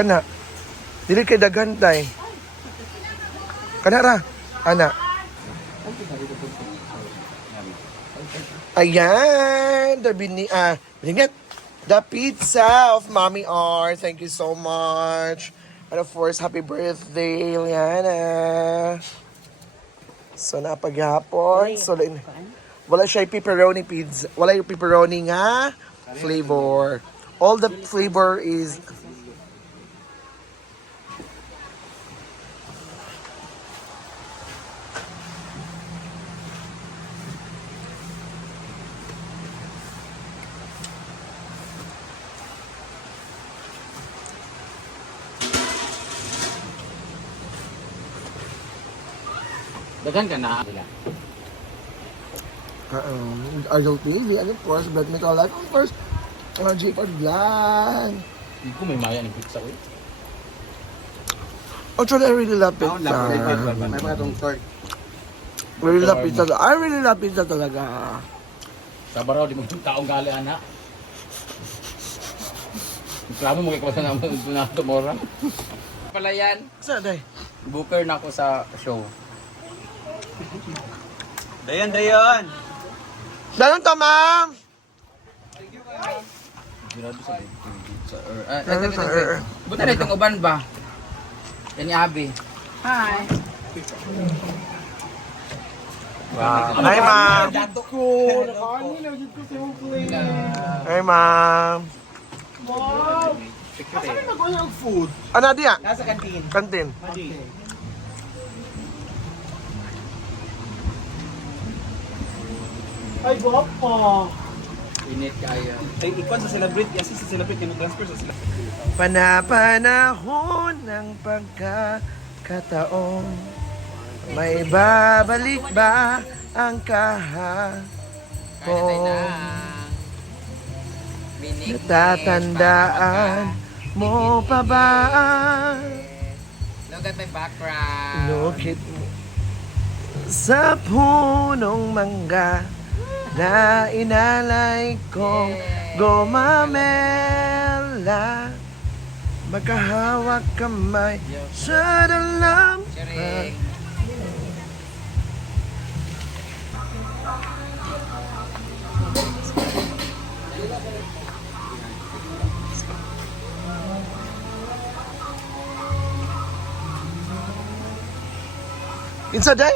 Ana, dili kay daghan tay. Kanara, ana. Ayan, binigyan. The pizza of Mommy R. Thank you so much. And of course, happy birthday, Liana. So, napaghapon. So, wala siya yung pepperoni pizza. Wala yung pepperoni nga flavor. All the flavor is... Dagan ka na. Idol TV, and of course, Blood Metal Life, of course, J-Pod Vlog. Hindi ko may maya ng pizza ko. Actually, I really love pizza. May patong tork. I really love pizza. I really love pizza talaga. Sa baraw, di mo yung taong gali, anak. Reklamo mo kay kwasa naman na tomorrow. Pala yan. Saan day? Booker na ako sa show. Dayan! Danon to, ma'am! Girado sa pizza. Danon sa Buta na itong uban ba? Yan ni Abby. Hi. Wow. Hi, ma'am! Hi, ma'am! Asa ka nag-uwi ang food? Ano, diya? Nasa kantin. Kantin. Ay, guwapo. Init kaya. Ay, ikon sa celebrate. Yes, sa celebrate. Yung transfer sa celebrate. Panapanahon ng pagkakataon, may babalik ba ang kahapon? Natatandaan mo pa ba? Look at my background. Lukit mo sa punong mangga na inalay kong gumamela. Magkahawak kamay sa dalam. Charing. Insa day?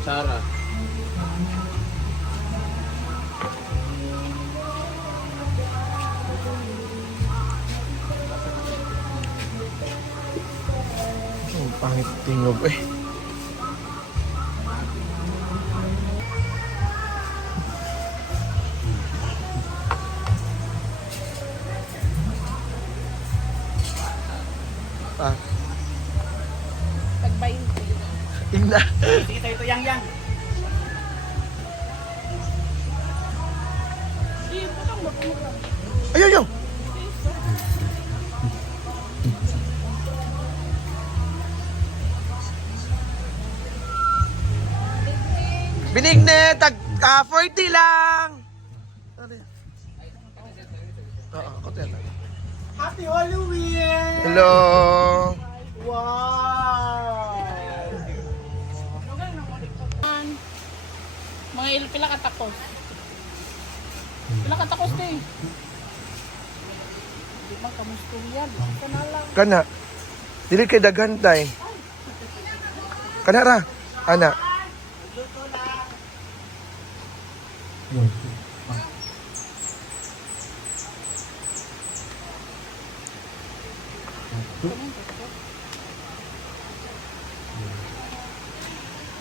Sarah. Ang pangit tingog eh. Ah. Tagbayin ko. Ingna. Sige, ito yang. Di, putang magkumura. Ayaw. Binigne, tag 40 lang. Oo, kotel. Happy Halloween! Hello. Wow! Mga pila katakos. Pila katakos din. Di ba kamusto yan? Ito na lang. Kana. Dili kay daghan tay. Kanara. Ana.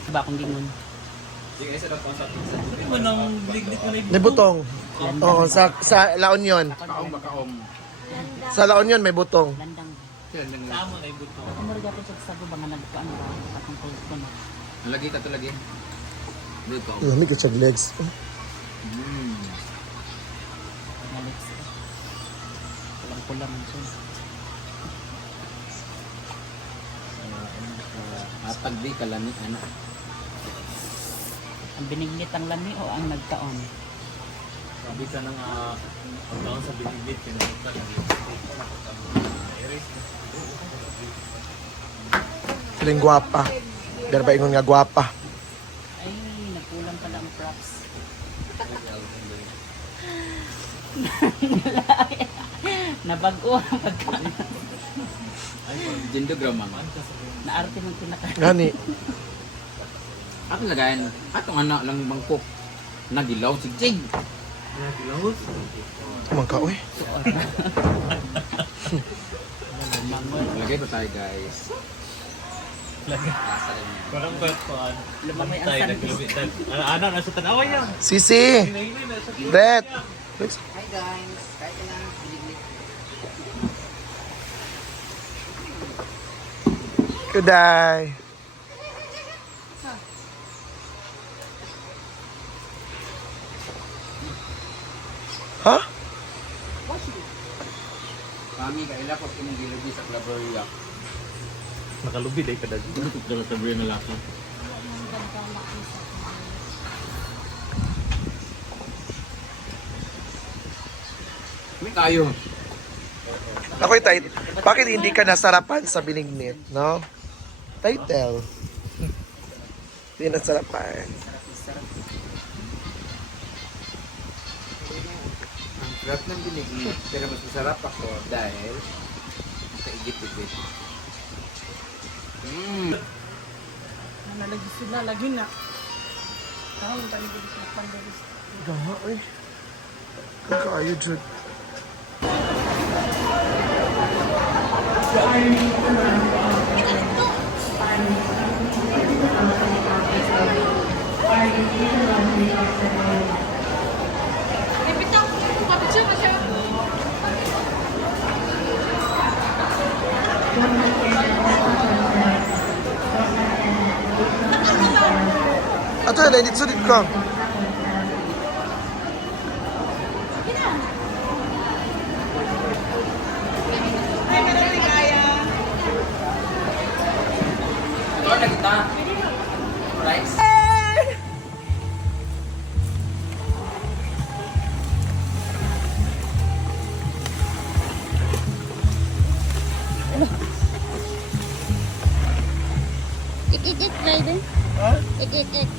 Diba akong gingon? Sige, isa lang sa pizza. Sabi mo nang liglit mo na yung May butong. Oo, sa La Union. Kaom. Sa La Union may butong. Landang. Samo na yung buto. Ako mo rin dapat sa sago ba nga nagkaan ba? Katungkol ko na. Lagi ka to lagi. Dito. Lamig ka siya legs. Alex. Walang kulang ang siya. Atag di kalani anak. Ang binignit ang lami o ang nagkaon? Bisa na nga ang taon sa binibit, pinunta ng Iris. Feeling gwapa. Pero ba ingon nga gwapa? Ay, nagkulang pala ang props. Nabago ang pagkain. Jindogram man. Naarte ng pinaka. Gani. Ako lagayan, atong anak lang bangkok. Nagilaw si Jing. Kumang ka, uy. Lagay pa tayo guys. Parang ba ito? Lumamay ang Tayo sandwich. naglubitan. Ano, nasa tanawa yan. Sisi! Brett! Hi guys, kahit lang biliglit. Kuday! Ha? Kami kaila ko kinigilogi sa Claveria. Nakalubid ay kadag. Dala sa brain na laki. May kayo. Ako'y title. Bakit hindi ka nasarapan sa binignit, no? Title. Hindi nasarapan. Ang sarap ng binigit, pero mas masarap ako dahil kaigit-igit. Nalagi sila, lagi na. Tawag tayo dito sa pandalis. Gama, uy. Ang kaayo, Jud. Ato, edit sulit ko. Ito na kita. Rice. It, baby. Ha? It.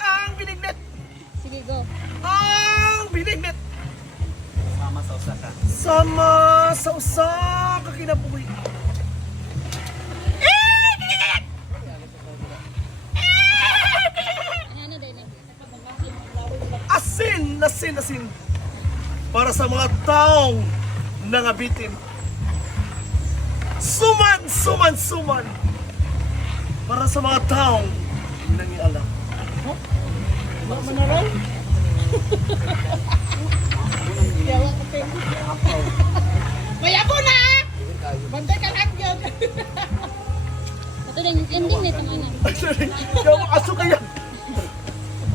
Ang binignit! Sige, go. Ang binignit! Sama sa usa ka. Sama sa usa ka kinabuhi. Ano din eh? Asin. Para sa mga taong nangabitin. Suman. Para sa mga taong nangialam. May ako na! Bantay ka lang yun! Ito din, ending nito ano. Kaya makaso kaya.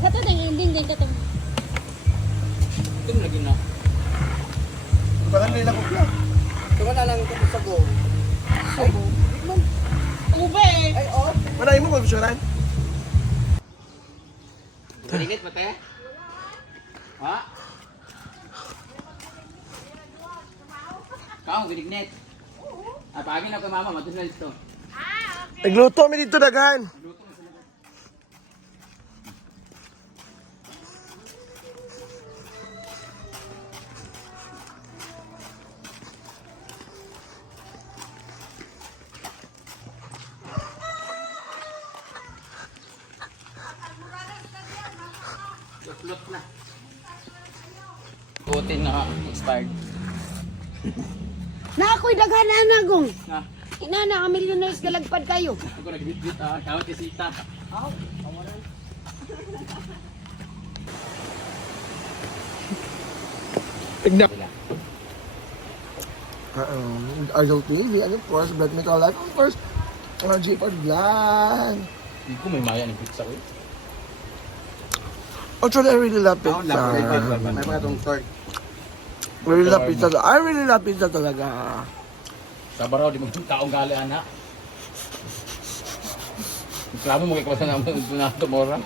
Ito din, ending din ito. Ito na lagi na. Tangan nila ko pala. Ube! Manahin mo kung gusto Binigit ba te? Ha? Kau binigit. Ah, pagin ako kay mama, matus na dito. Nagluto kami dito dagan. Flot na. Putin na expired. Na ako'y daghanan na gong. Na, Inana, ka millionaires galagpad kayo. ako nagbitbit tawag kay Sita. Tignan. Idol TV, and of course, Black Metal Life, of course, J-Pod Vlog. Hindi ko may maya ng pizza ko. Actually, I really love pizza. May mga tong tork. Really love pizza. I really love pizza talaga. Sa baraw, di mo taong gali anak. Reklamo mo kay kawasan naman ito na ito mora.